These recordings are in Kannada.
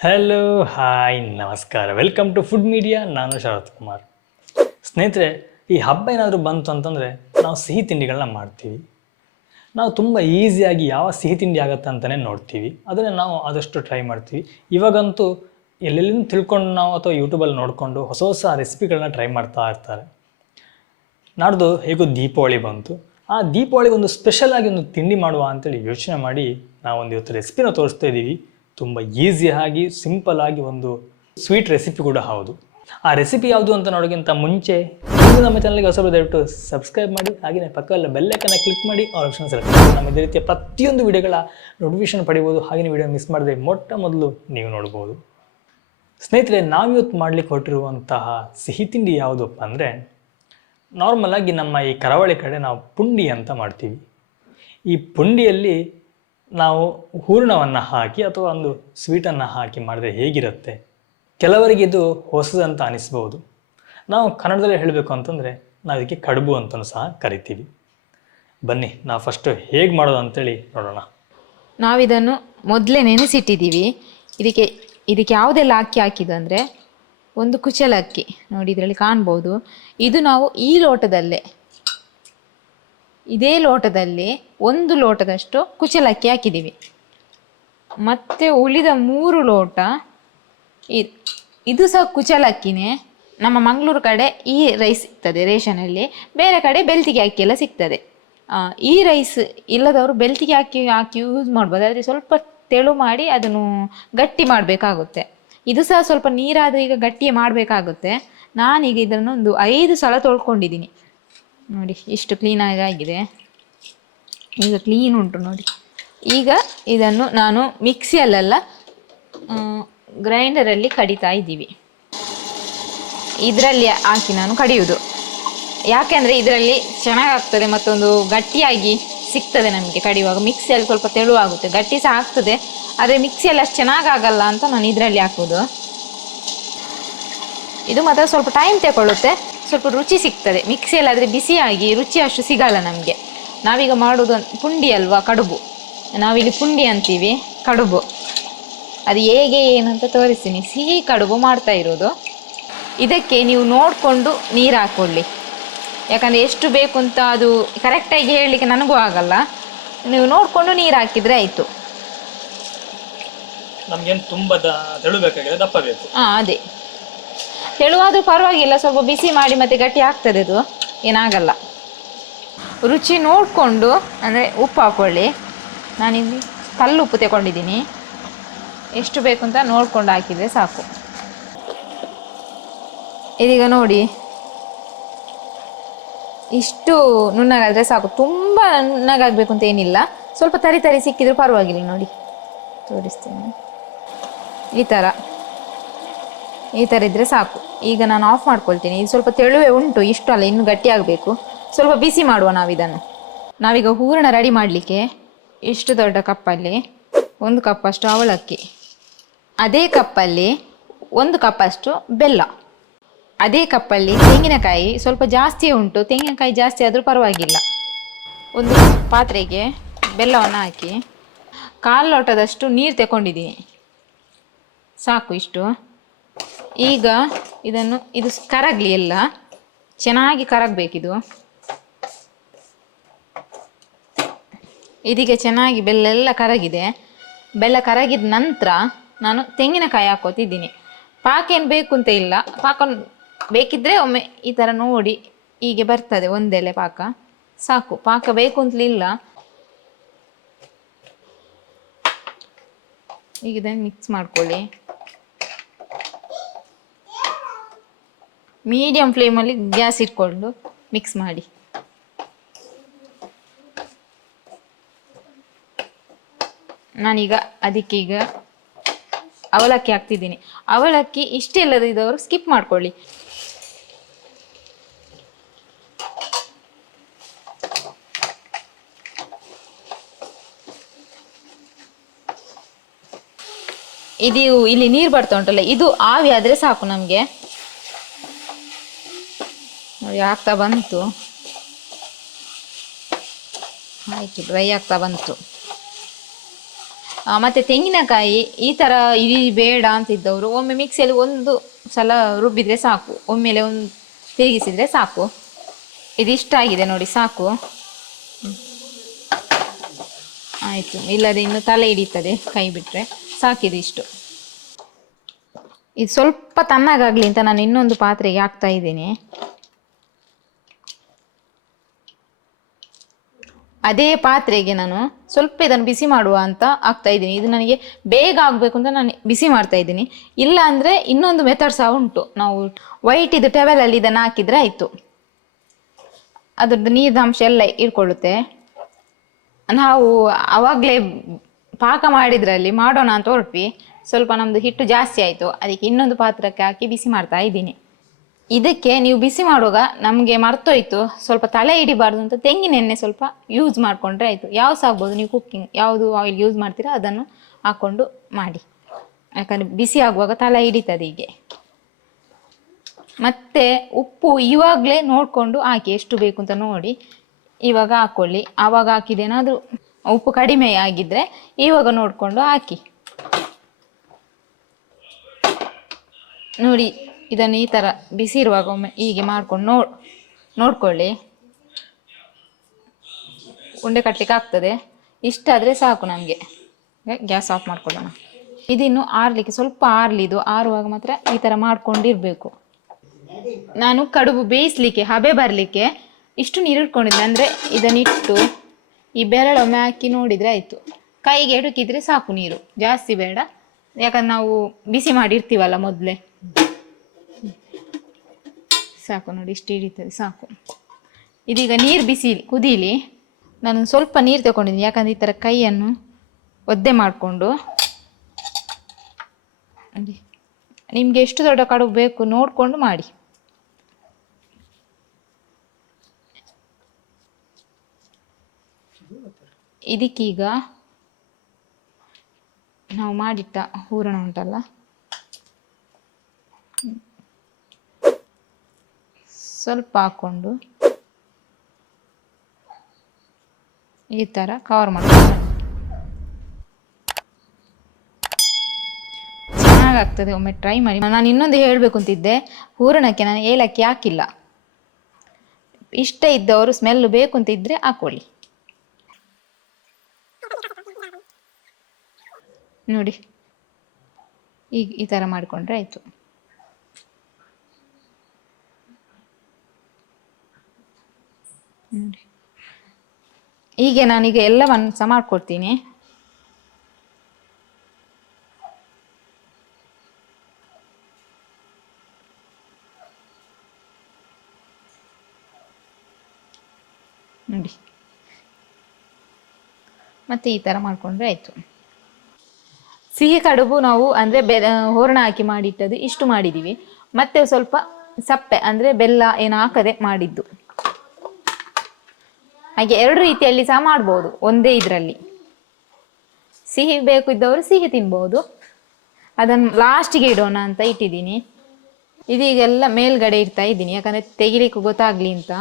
ಹಲೋ ಹಾಯ್ ನಮಸ್ಕಾರ, ವೆಲ್ಕಮ್ ಟು ಫುಡ್ ಮೀಡಿಯಾ. ನಾನು ಶರತ್ ಕುಮಾರ್. ಸ್ನೇಹಿತರೆ, ಈ ಹಬ್ಬ ಏನಾದರೂ ಬಂತು ಅಂತಂದರೆ ನಾವು ಸಿಹಿ ತಿಂಡಿಗಳನ್ನ ಮಾಡ್ತೀವಿ. ನಾವು ತುಂಬ ಈಸಿಯಾಗಿ ಯಾವ ಸಿಹಿ ತಿಂಡಿ ಆಗುತ್ತೆ ಅಂತಲೇ ನೋಡ್ತೀವಿ. ಅದನ್ನು ನಾವು ಆದಷ್ಟು ಟ್ರೈ ಮಾಡ್ತೀವಿ. ಇವಾಗಂತೂ ಎಲ್ಲೆಲ್ಲಿಂದ ತಿಳ್ಕೊಂಡು ನಾವು ಅಥವಾ ಯೂಟ್ಯೂಬಲ್ಲಿ ನೋಡಿಕೊಂಡು ಹೊಸ ಹೊಸ ರೆಸಿಪಿಗಳನ್ನ ಟ್ರೈ ಮಾಡ್ತಾ ಇರ್ತಾರೆ. ನಾಡ್ದು ಹೇಗೂ ದೀಪಾವಳಿ ಬಂತು. ಆ ದೀಪಾವಳಿಗೆ ಒಂದು ಸ್ಪೆಷಲ್ ಆಗಿ ಒಂದು ತಿಂಡಿ ಮಾಡುವ ಅಂತೇಳಿ ಯೋಚನೆ ಮಾಡಿ ನಾವೊಂದು ಇವತ್ತು ರೆಸಿಪಿನ ತೋರಿಸ್ತಾ ಇದ್ದೀವಿ. ತುಂಬ ಈಸಿಯಾಗಿ ಸಿಂಪಲ್ ಆಗಿ ಒಂದು ಸ್ವೀಟ್ ರೆಸಿಪಿ ಕೂಡ ಹೌದು. ಆ ರೆಸಿಪಿ ಯಾವುದು ಅಂತ ನೋಡೋಕ್ಕಿಂತ ಮುಂಚೆ ನೀವು ನಮ್ಮ ಚಾನಲ್ಗೆ ಹೊಸಬರು ದಯವಿಟ್ಟು ಸಬ್ಸ್ಕ್ರೈಬ್ ಮಾಡಿ, ಹಾಗೆಯೇ ಪಕ್ಕದಲ್ಲಿ ಬೆಲ್ಲೈಕನ್ನ ಕ್ಲಿಕ್ ಮಾಡಿ ಆಲ್ ಆಪ್ಷನ್ ಸೆಲೆಕ್ಟ್ ಮಾಡಿ. ನಮ್ಮ ಇದೇ ರೀತಿಯ ಪ್ರತಿಯೊಂದು ವಿಡಿಯೋಗಳ ನೋಟಿಫಿಕೇಶನ್ ಪಡಿಬೋದು. ಹಾಗೆಯೇ ವಿಡಿಯೋ ಮಿಸ್ ಮಾಡದೆ ಮೊಟ್ಟ ಮೊದಲು ನೀವು ನೋಡ್ಬೋದು. ಸ್ನೇಹಿತರೆ, ನಾವಿವತ್ತು ಮಾಡಲಿಕ್ಕೆ ಹೊರಟಿರುವಂತಹ ಸಿಹಿ ತಿಂಡಿ ಯಾವುದಪ್ಪ ಅಂದರೆ, ನಾರ್ಮಲಾಗಿ ನಮ್ಮ ಈ ಕರಾವಳಿ ಕಡೆ ನಾವು ಪುಂಡಿ ಅಂತ ಮಾಡ್ತೀವಿ. ಈ ಪುಂಡಿಯಲ್ಲಿ ನಾವು ಹೂರಣವನ್ನು ಹಾಕಿ ಅಥವಾ ಒಂದು ಸ್ವೀಟನ್ನು ಹಾಕಿ ಮಾಡಿದ್ರೆ ಹೇಗಿರುತ್ತೆ? ಕೆಲವರಿಗೆ ಇದು ಹೊಸದಂತ ಅನಿಸ್ಬೋದು. ನಾವು ಕನ್ನಡದಲ್ಲಿ ಹೇಳಬೇಕು ಅಂತಂದರೆ ನಾವು ಇದಕ್ಕೆ ಕಡುಬು ಅಂತಲೂ ಸಹ ಕರಿತೀವಿ. ಬನ್ನಿ ನಾವು ಫಸ್ಟು ಹೇಗೆ ಮಾಡೋದು ಅಂತೇಳಿ ನೋಡೋಣ. ನಾವಿದನ್ನು ಮೊದಲೇ ನೆನೆಸಿಟ್ಟಿದ್ದೀವಿ. ಇದಕ್ಕೆ ಯಾವುದೆಲ್ಲ ಅಕ್ಕಿ ಹಾಕಿದ್ದು ಅಂದರೆ, ಒಂದು ಕುಚಲಕ್ಕಿ ನೋಡಿ ಇದರಲ್ಲಿ ಕಾಣ್ಬೋದು. ಇದು ನಾವು ಇದೇ ಲೋಟದಲ್ಲಿ 1 ಲೋಟದಷ್ಟು ಕುಚಲಕ್ಕಿ ಹಾಕಿದ್ದೀವಿ. ಮತ್ತು ಉಳಿದ 3 ಲೋಟ ಇದು ಸಹ ಕುಚಲಕ್ಕಿನೇ. ನಮ್ಮ ಮಂಗಳೂರು ಕಡೆ ಈ ರೈಸ್ ಸಿಗ್ತದೆ ರೇಷನಲ್ಲಿ, ಬೇರೆ ಕಡೆ ಬೆಳ್ತಿಗೆ ಅಕ್ಕಿ ಎಲ್ಲ ಸಿಗ್ತದೆ. ಈ ರೈಸ್ ಇಲ್ಲದವರು ಬೆಳ್ತಿಗೆ ಹಾಕಿ ಯೂಸ್ ಮಾಡ್ಬೋದು. ಆದರೆ ಸ್ವಲ್ಪ ತೆಳು ಮಾಡಿ ಅದನ್ನು ಗಟ್ಟಿ ಮಾಡಬೇಕಾಗುತ್ತೆ. ಇದು ಸಹ ಸ್ವಲ್ಪ ನೀರಾದರೆ ಈಗ ಗಟ್ಟಿಯೇ ಮಾಡಬೇಕಾಗುತ್ತೆ. ನಾನೀಗ ಇದನ್ನು ಒಂದು 5 ಸಲ ತೊಳ್ಕೊಂಡಿದ್ದೀನಿ. ನೋಡಿ ಇಷ್ಟು ಕ್ಲೀನಾಗಿ ಆಗಿದೆ. ಈಗ ಕ್ಲೀನ್ ಉಂಟು ನೋಡಿ. ಈಗ ಇದನ್ನು ನಾನು ಮಿಕ್ಸಿಯಲ್ಲೆಲ್ಲ ಗ್ರೈಂಡರಲ್ಲಿ ಕಡಿತಾ ಇದ್ದೀವಿ. ಇದರಲ್ಲಿ ಹಾಕಿ ನಾನು ಕಡಿಯೋದು. ಯಾಕೆಂದರೆ ಇದರಲ್ಲಿ ಚೆನ್ನಾಗಾಗ್ತದೆ, ಮತ್ತೊಂದು ಗಟ್ಟಿಯಾಗಿ ಸಿಗ್ತದೆ ನಮಗೆ ಕಡಿಯುವಾಗ. ಮಿಕ್ಸಿಯಲ್ಲಿ ಸ್ವಲ್ಪ ತೆಳುವಾಗುತ್ತೆ, ಗಟ್ಟಿ ಸಹ ಆಗ್ತದೆ. ಆದರೆ ಮಿಕ್ಸಿಯಲ್ಲಿ ಅಷ್ಟು ಚೆನ್ನಾಗಾಗಲ್ಲ ಅಂತ ನಾನು ಇದರಲ್ಲಿ ಹಾಕೋದು. ಇದು ಮಾತ್ರ ಸ್ವಲ್ಪ ಟೈಮ್ ತಗೊಳ್ಳುತ್ತೆ, ಸ್ವಲ್ಪ ರುಚಿ ಸಿಗ್ತದೆ. ಮಿಕ್ಸಿಯಲ್ಲಾದರೆ ಬಿಸಿಯಾಗಿ ರುಚಿ ಅಷ್ಟು ಸಿಗಲ್ಲ ನಮಗೆ. ನಾವೀಗ ಮಾಡೋದು ಪುಂಡಿ ಅಲ್ವಾ, ಕಡುಬು. ನಾವಿಲ್ಲಿ ಪುಂಡಿ ಅಂತೀವಿ, ಕಡುಬು. ಅದು ಹೇಗೆ ಏನಂತ ತೋರಿಸ್ತೀನಿ. ಸಿಹಿ ಕಡುಬು ಮಾಡ್ತಾ ಇರೋದು. ಇದಕ್ಕೆ ನೀವು ನೋಡಿಕೊಂಡು ನೀರು ಹಾಕ್ಕೊಳ್ಳಿ. ಯಾಕಂದರೆ ಎಷ್ಟು ಬೇಕು ಅಂತ ಅದು ಕರೆಕ್ಟಾಗಿ ಹೇಳಲಿಕ್ಕೆ ನನಗೂ ಆಗಲ್ಲ. ನೀವು ನೋಡಿಕೊಂಡು ನೀರು ಹಾಕಿದರೆ ಆಯಿತು. ನಮಗೇನು ತುಂಬ ತೆಳು ಬೇಕಾಗಿದೆ, ದಪ್ಪ ಬೇಕು. ಅದೇ ತೆಳುವಾದರೂ ಪರವಾಗಿಲ್ಲ, ಸ್ವಲ್ಪ ಬಿಸಿ ಮಾಡಿ ಮತ್ತೆ ಗಟ್ಟಿ ಆಗ್ತದೆ, ಅದು ಏನಾಗಲ್ಲ. ರುಚಿ ನೋಡಿಕೊಂಡು ಅಂದರೆ ಉಪ್ಪು ಹಾಕ್ಕೊಳ್ಳಿ. ನಾನಿಲ್ಲಿ ಕಲ್ಲುಪ್ಪು ತಗೊಂಡಿದ್ದೀನಿ. ಎಷ್ಟು ಬೇಕು ಅಂತ ನೋಡ್ಕೊಂಡು ಹಾಕಿದರೆ ಸಾಕು. ಇದೀಗ ನೋಡಿ, ಇಷ್ಟು ನುಣ್ಣಗಾದರೆ ಸಾಕು. ತುಂಬ ನುಣ್ಣಗಾಗಬೇಕು ಅಂತ ಏನಿಲ್ಲ, ಸ್ವಲ್ಪ ತರಿ ಸಿಕ್ಕಿದ್ರೂ ಪರವಾಗಿಲ್ಲ. ನೋಡಿ ತೋರಿಸ್ತೇನೆ. ಈ ಥರ ಇದ್ದರೆ ಸಾಕು. ಈಗ ನಾನು ಆಫ್ ಮಾಡ್ಕೊಳ್ತೀನಿ. ಇದು ಸ್ವಲ್ಪ ತೆಳುವೆ ಉಂಟು, ಇಷ್ಟು ಅಲ್ಲ, ಇನ್ನು ಗಟ್ಟಿ ಆಗಬೇಕು. ಸ್ವಲ್ಪ ಬಿಸಿ ಮಾಡುವ ನಾವೀಗ ಹೂರಣ ರೆಡಿ ಮಾಡಲಿಕ್ಕೆ ಇಷ್ಟು ದೊಡ್ಡ ಕಪ್ಪಲ್ಲಿ 1 ಕಪ್ಪಷ್ಟು ಅವಲಕ್ಕಿ, ಅದೇ ಕಪ್ಪಲ್ಲಿ 1 ಕಪ್ಪಷ್ಟು ಬೆಲ್ಲ, ಅದೇ ಕಪ್ಪಲ್ಲಿ ತೆಂಗಿನಕಾಯಿ ಸ್ವಲ್ಪ ಜಾಸ್ತಿಯೇ ಉಂಟು. ತೆಂಗಿನಕಾಯಿ ಜಾಸ್ತಿ ಆದರೂ ಪರವಾಗಿಲ್ಲ. ಒಂದು ಪಾತ್ರೆಗೆ ಬೆಲ್ಲವನ್ನು ಹಾಕಿ 1/4 ಲೋಟದಷ್ಟು ನೀರು ತಗೊಂಡಿದ್ದೀನಿ. ಸಾಕು ಇಷ್ಟು. ಈಗ ಇದು ಕರಗಲಿ, ಎಲ್ಲ ಚೆನ್ನಾಗಿ ಕರಗಬೇಕಿದು. ಇದೀಗ ಚೆನ್ನಾಗಿ ಬೆಲ್ಲ ಎಲ್ಲ ಕರಗಿದೆ. ಬೆಲ್ಲ ಕರಗಿದ ನಂತರ ನಾನು ತೆಂಗಿನಕಾಯಿ ಹಾಕೋತಿದ್ದೀನಿ. ಪಾಕ ಏನು ಬೇಕು ಅಂತ ಇಲ್ಲ. ಪಾಕ ಬೇಕಿದ್ದರೆ ಒಮ್ಮೆ ಈ ಥರ ನೋಡಿ ಹೀಗೆ ಬರ್ತದೆ, ಒಂದೆಲೆ ಪಾಕ ಸಾಕು. ಪಾಕ ಬೇಕು ಅಂತಲಿಲ್ಲ. ಈಗ ಇದನ್ನು ಮಿಕ್ಸ್ ಮಾಡ್ಕೊಳ್ಳಿ. ಮೀಡಿಯಂ ಫ್ಲೇಮಲ್ಲಿ ಗ್ಯಾಸ್ ಇಟ್ಕೊಂಡು ಮಿಕ್ಸ್ ಮಾಡಿ. ನಾನೀಗ ಅದಕ್ಕೆ ಅವಲಕ್ಕಿ ಹಾಕ್ತಿದ್ದೀನಿ. ಅವಲಕ್ಕಿ ಇಷ್ಟೆಲ್ಲದಿದ್ದವರು ಸ್ಕಿಪ್ ಮಾಡ್ಕೊಳ್ಳಿ. ಇದು ಇಲ್ಲಿ ನೀರು ಬರ್ತಾ ಉಂಟಲ್ಲ, ಇದು ಆವಿ ಆದರೆ ಸಾಕು ನಮಗೆ. ನೋಡಿ ಆಗ್ತಾ ಬಂತು, ಆಯ್ತು, ಡ್ರೈ ಆಗ್ತಾ ಬಂತು. ಮತ್ತು ತೆಂಗಿನಕಾಯಿ ಈ ಥರ ಇಡೀ ಬೇಡ ಅಂತಿದ್ದವರು ಒಮ್ಮೆ ಮಿಕ್ಸಿಯಲ್ಲಿ ಒಂದು ಸಲ ರುಬ್ಬಿದರೆ ಸಾಕು, ಒಮ್ಮೆಲೆ ಒಂದು ತಿರುಗಿಸಿದರೆ ಸಾಕು. ಇದಿಷ್ಟಾಗಿದೆ ನೋಡಿ, ಸಾಕು. ಆಯಿತು, ಇಲ್ಲದೆ ಇನ್ನು ತಲೆ ಹಿಡಿತದೆ ಕೈ ಬಿಟ್ಟರೆ. ಸಾಕಿದು ಇಷ್ಟು. ಇದು ಸ್ವಲ್ಪ ತಣ್ಣಗಾಗಲಿ ಅಂತ ನಾನು ಇನ್ನೊಂದು ಪಾತ್ರೆಗೆ ಹಾಕ್ತಾ ಇದ್ದೀನಿ. ಅದೇ ಪಾತ್ರೆಗೆ ನಾನು ಸ್ವಲ್ಪ ಇದನ್ನು ಬಿಸಿ ಮಾಡುವ ಅಂತ ಹಾಕ್ತಾ ಇದ್ದೀನಿ. ಇದು ನನಗೆ ಬೇಗ ಆಗಬೇಕು ಅಂತ ನಾನು ಬಿಸಿ ಮಾಡ್ತಾ ಇದ್ದೀನಿ. ಇಲ್ಲ ಅಂದರೆ ಇನ್ನೊಂದು ಮೆಥಡ್ ಸಹ ಉಂಟು. ನಾವು ವೈಟ್ ಇದು ಟವೆಲಲ್ಲಿ ಇದನ್ನು ಹಾಕಿದರೆ ಆಯಿತು, ಅದ್ರದ್ದು ನೀರಿನ ಅಂಶ ಎಲ್ಲ ಇಟ್ಕೊಳ್ಳುತ್ತೆ. ನಾವು ಆವಾಗಲೇ ಪಾಕ ಮಾಡಿದ್ರಲ್ಲಿ ಮಾಡೋಣ ಅಂತ ಹೊರಟ್ವಿ, ಸ್ವಲ್ಪ ನಮ್ಮದು ಹಿಟ್ಟು ಜಾಸ್ತಿ ಆಯಿತು. ಅದಕ್ಕೆ ಇನ್ನೊಂದು ಪಾತ್ರಕ್ಕೆ ಹಾಕಿ ಬಿಸಿ ಮಾಡ್ತಾ ಇದ್ದೀನಿ. ಇದಕ್ಕೆ ನೀವು ಬಿಸಿ ಮಾಡುವಾಗ ನಮಗೆ ಮರ್ತೋಯ್ತು, ಸ್ವಲ್ಪ ತಲೆ ಹಿಡಿಬಾರ್ದು ಅಂತ ತೆಂಗಿನ ಎಣ್ಣೆ ಸ್ವಲ್ಪ ಯೂಸ್ ಮಾಡಿಕೊಂಡ್ರೆ ಆಯಿತು. ಯಾವ್ದು ಸಹ ಆಗ್ಬೋದು, ನೀವು ಕುಕ್ಕಿಂಗ್ ಯಾವುದು ಆಯಿಲ್ ಯೂಸ್ ಮಾಡ್ತೀರಾ ಅದನ್ನು ಹಾಕ್ಕೊಂಡು ಮಾಡಿ, ಯಾಕಂದರೆ ಬಿಸಿ ಆಗುವಾಗ ತಲೆ ಹಿಡಿತದೆ ಹೀಗೆ. ಮತ್ತು ಉಪ್ಪು ಇವಾಗಲೇ ನೋಡಿಕೊಂಡು ಹಾಕಿ, ಎಷ್ಟು ಬೇಕು ಅಂತ ನೋಡಿ ಇವಾಗ ಹಾಕ್ಕೊಳ್ಳಿ. ಆವಾಗ ಹಾಕಿದೇನಾದರೂ ಉಪ್ಪು ಕಡಿಮೆ ಆಗಿದ್ದರೆ ಇವಾಗ ನೋಡಿಕೊಂಡು ಹಾಕಿ. ನೋಡಿ, ಇದನ್ನು ಈ ಥರ ಬಿಸಿ ಇರುವಾಗ ಒಮ್ಮೆ ಹೀಗೆ ಮಾಡ್ಕೊಂಡು ನೋಡ್ಕೊಳ್ಳಿ, ಉಂಡೆ ಕಟ್ಟಲಿಕ್ಕೆ ಆಗ್ತದೆ. ಇಷ್ಟಾದರೆ ಸಾಕು ನಮಗೆ. ಗ್ಯಾಸ್ ಆಫ್ ಮಾಡ್ಕೊಳ್ಳೋಣ. ಇದಿನ್ನು ಆರಲಿಕ್ಕೆ ಸ್ವಲ್ಪ ಆರಲಿದು, ಆರುವಾಗ ಮಾತ್ರ ಈ ಥರ ಮಾಡ್ಕೊಂಡಿರಬೇಕು. ನಾನು ಕಡುಬು ಬೇಯಿಸಲಿಕ್ಕೆ ಹಬೆ ಬರಲಿಕ್ಕೆ ಇಷ್ಟು ನೀರು ಇಟ್ಕೊಂಡಿದ್ದೆ. ಅಂದರೆ ಇದನ್ನಿಟ್ಟು ಈ ಬೆರಳೊಮ್ಮೆ ಹಾಕಿ ನೋಡಿದರೆ ಆಯಿತು. ಕೈಗೆ ಎಡುಕಿದ್ರೆ ಸಾಕು ನೀರು, ಜಾಸ್ತಿ ಬೇಡ, ಯಾಕಂದ್ರೆ ನಾವು ಬಿಸಿ ಮಾಡಿರ್ತೀವಲ್ಲ ಮೊದಲೇ. ಸಾಕು ನೋಡಿ, ಇಷ್ಟು ಹಿಡಿತದೆ ಸಾಕು. ಇದೀಗ ನೀರು ಬಿಸಿ ಕುದೀಲಿ. ನಾನು ಸ್ವಲ್ಪ ನೀರು ತಗೊಂಡಿದ್ದೀನಿ, ಯಾಕಂದರೆ ಈ ಥರ ಕೈಯನ್ನು ಒದ್ದೆ ಮಾಡಿಕೊಂಡು. ನಿಮಗೆ ಎಷ್ಟು ದೊಡ್ಡ ಕಡುಬು ಬೇಕು ನೋಡಿಕೊಂಡು ಮಾಡಿ. ಇದಕ್ಕೀಗ ನಾವು ಮಾಡಿಟ್ಟ ಹೂರಣ ಉಂಟಲ್ಲ, ಸ್ವಲ್ಪ ಹಾಕ್ಕೊಂಡು ಈ ಥರ ಕವರ್ ಮಾಡ್ಕೊಂಡು ಚೆನ್ನಾಗಾಗ್ತದೆ. ಒಮ್ಮೆ ಟ್ರೈ ಮಾಡಿ. ನಾನು ಇನ್ನೊಂದು ಹೇಳಬೇಕು ಅಂತಿದ್ದೆ, ಹೂರಣಕ್ಕೆ ನಾನು ಏಲಕ್ಕಿ ಹಾಕಿಲ್ಲ. ಇಷ್ಟ ಇದ್ದವರು ಸ್ಮೆಲ್ ಬೇಕು ಅಂತ ಇದ್ದರೆ ಹಾಕ್ಕೊಳ್ಳಿ. ನೋಡಿ, ಈಗ ಈ ಥರ ಮಾಡಿಕೊಂಡ್ರೆ ಆಯಿತು. ನೋಡಿ, ಹೀಗೆ ನಾನೀಗ ಎಲ್ಲವನ್ನು ಸಹ ಮಾಡ್ಕೊಡ್ತೀನಿ. ನೋಡಿ, ಮತ್ತೆ ಈ ಥರ ಮಾಡಿಕೊಂಡ್ರೆ ಆಯಿತು. ಸಿಹಿ ಕಡುಬು ನಾವು ಅಂದರೆ ಹೂರಣ ಹಾಕಿ ಮಾಡಿಟ್ಟದು ಇಷ್ಟು ಮಾಡಿದ್ದೀವಿ. ಮತ್ತೆ ಸ್ವಲ್ಪ ಸಪ್ಪೆ ಅಂದರೆ ಬೆಲ್ಲ ಏನು ಹಾಕದೆ ಮಾಡಿದ್ದು. ಹಾಗೆ ಎರಡು ರೀತಿಯಲ್ಲಿ ಸಹ ಮಾಡ್ಬೋದು ಒಂದೇ ಇದರಲ್ಲಿ. ಸಿಹಿ ಬೇಕು ಇದ್ದವರು ಸಿಹಿ ತಿನ್ಬೋದು. ಅದನ್ನು ಲಾಸ್ಟಿಗೆ ಇಡೋಣ ಅಂತ ಇಟ್ಟಿದ್ದೀನಿ. ಇದೀಗೆಲ್ಲ ಮೇಲ್ಗಡೆ ಇಡ್ತಾ ಇದ್ದೀನಿ, ಯಾಕಂದರೆ ತೆಗಿಲಿಕ್ಕೆ ಗೊತ್ತಾಗಲಿ ಅಂತ.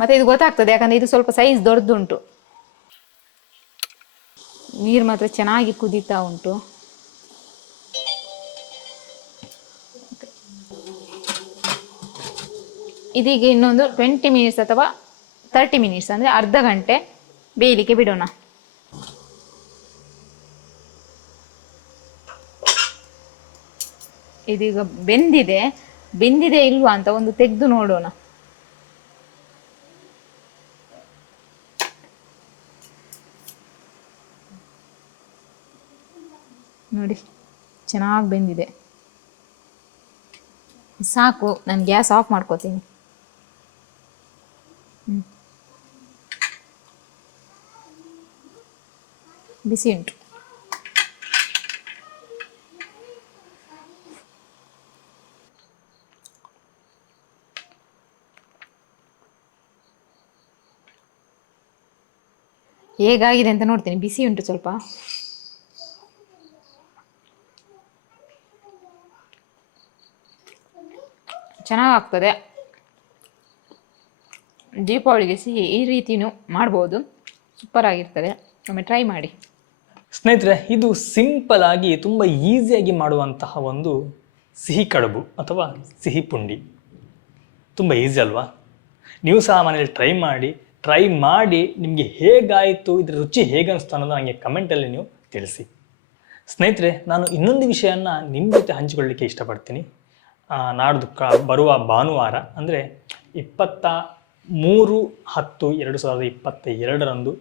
ಮತ್ತು ಇದು ಗೊತ್ತಾಗ್ತದೆ, ಯಾಕಂದರೆ ಇದು ಸ್ವಲ್ಪ ಸೈಜ್ ದೊಡ್ಡದುಂಟು. ನೀರು ಮಾತ್ರ ಚೆನ್ನಾಗಿ ಕುದೀತಾ ಉಂಟು. ಇದೀಗ ಇನ್ನೊಂದು 20 ಮಿನಿಟ್ಸ್ ಅಥವಾ 30 ಮಿನಿಟ್ಸ್ ಅಂದರೆ ಅರ್ಧ ಗಂಟೆ ಬೇಯಲಿಕ್ಕೆ ಬಿಡೋಣ. ಇದೀಗ ಬೆಂದಿದೆ ಇಲ್ವಾ ಅಂತ ಒಂದು ತೆಗೆದು ನೋಡೋಣ. ನೋಡಿ, ಚೆನ್ನಾಗಿ ಬೆಂದಿದೆ. ಸಾಕು, ನಾನು ಗ್ಯಾಸ್ ಆಫ್ ಮಾಡ್ಕೋತೀನಿ. ಬಿಸಿ ಉಂಟು. ಹೇಗಾಗಿದೆ ಅಂತ ನೋಡ್ತೀನಿ. ಬಿಸಿ ಉಂಟು ಸ್ವಲ್ಪ. ಚೆನ್ನಾಗಾಗ್ತದೆ. ದೀಪಾವಳಿಗೆ ಸಿಹಿ ಈ ರೀತಿಯೂ ಮಾಡ್ಬೋದು, ಸೂಪರ್ ಆಗಿರ್ತದೆ. ಒಮ್ಮೆ ಟ್ರೈ ಮಾಡಿ. ಸ್ನೇಹಿತರೆ, ಇದು ಸಿಂಪಲ್ ಆಗಿ ತುಂಬ ಈಸಿಯಾಗಿ ಮಾಡುವಂತಹ ಒಂದು ಸಿಹಿ ಕಡುಬು ಅಥವಾ ಸಿಹಿ ಪುಂಡಿ. ತುಂಬ ಈಸಿ ಅಲ್ವಾ? ನೀವು ಸಹ ಮನೇಲಿ ಟ್ರೈ ಮಾಡಿ ನಿಮಗೆ ಹೇಗಾಯಿತು, ಇದರ ರುಚಿ ಹೇಗೆ ಅನಿಸ್ತು ಅನ್ನೋದು ನನಗೆ ಕಮೆಂಟಲ್ಲಿ ನೀವು ತಿಳಿಸಿ. ಸ್ನೇಹಿತರೆ, ನಾನು ಇನ್ನೊಂದು ವಿಷಯನ ನಿಮ್ಮ ಜೊತೆ ಹಂಚಿಕೊಳ್ಳಲಿಕ್ಕೆ ಇಷ್ಟಪಡ್ತೀನಿ. ನಾಡ್ದು ಬರುವ ಭಾನುವಾರ ಅಂದರೆ 23/10/2022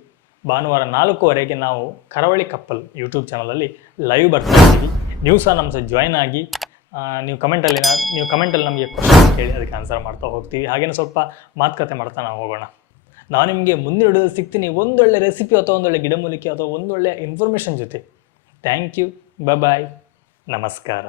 ಭಾನುವಾರ 4:00 ನಾವು ಕರಾವಳಿ ಕಪ್ಪಲ್ ಯೂಟ್ಯೂಬ್ ಚಾನಲಲ್ಲಿ ಲೈವ್ ಬರ್ತಾ ಇದ್ದೀವಿ. ನೀವು ಸಹ ನಮ್ಮ ಸಹ ಜಾಯ್ನ್ ಆಗಿ ನೀವು ಕಮೆಂಟಲ್ಲಿ ನಮಗೆ ಕ್ವಶನ್ ಕೇಳಿ ಅದಕ್ಕೆ ಆನ್ಸರ್ ಮಾಡ್ತಾ ಹೋಗ್ತೀವಿ. ಹಾಗೇನೇ ಸ್ವಲ್ಪ ಮಾತುಕತೆ ಮಾಡ್ತಾ ನಾವು ಹೋಗೋಣ. ನಾನು ನಿಮಗೆ ಮುಂದಿನ ವಿಡಿಯೋದಲ್ಲಿ ಸಿಗ್ತೀನಿ ಒಂದೊಳ್ಳೆ ರೆಸಿಪಿ ಅಥವಾ ಒಂದೊಳ್ಳೆ ಗಿಡಮೂಲಿಕೆ ಅಥವಾ ಒಂದೊಳ್ಳೆ ಇನ್ಫಾರ್ಮೇಷನ್ ಜೊತೆ. Thank you. ಬಾಯ್. ನಮಸ್ಕಾರ.